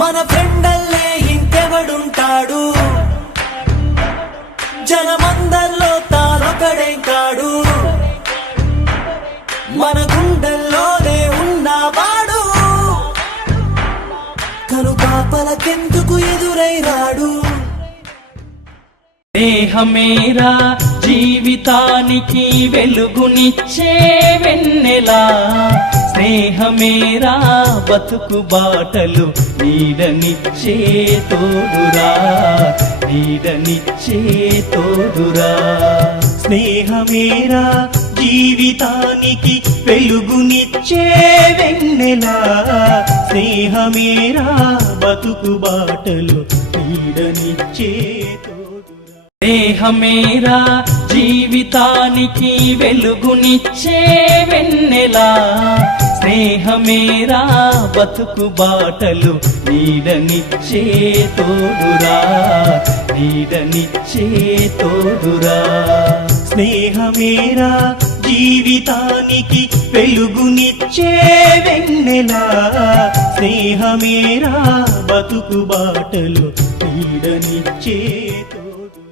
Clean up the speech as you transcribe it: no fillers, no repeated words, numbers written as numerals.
మన ఫ్రెండల్లే ఇంకెవడుంటాడు, జనమందరిలో తానొకడే కాడు, మన గుండెల్లోనే ఉన్నవాడు, కనుపాపలకెందుకు ఎదురై రాడు. స్నేహమేరా జీవితానికి వెలుగునిచ్చే వెన్నెలా, స్నేహమేరా బతుకు బాటలు నీడనిచ్చే తోడురా, నీడనిచ్చే తోడురా. స్నేహమేరా జీవితానికి వెలుగునిచ్చే వెన్నెలా, స్నేహమేరా బతుకు బాటలు నీడనిచ్చే తోడురా. స్నేహమేరా జీవితానికి వెలుగునిచ్చే వెన్నెలా, స్నేహమేరా బతుకు బాటలు నీడనిచ్చే తోడురా, నీడనిచ్చే తోడురా. స్నేహమేరా జీవితానికి వెలుగునిచ్చే వెన్నెలా, స్నేహమేరా బతుకు బాటలు నీడనిచ్చే తోడు.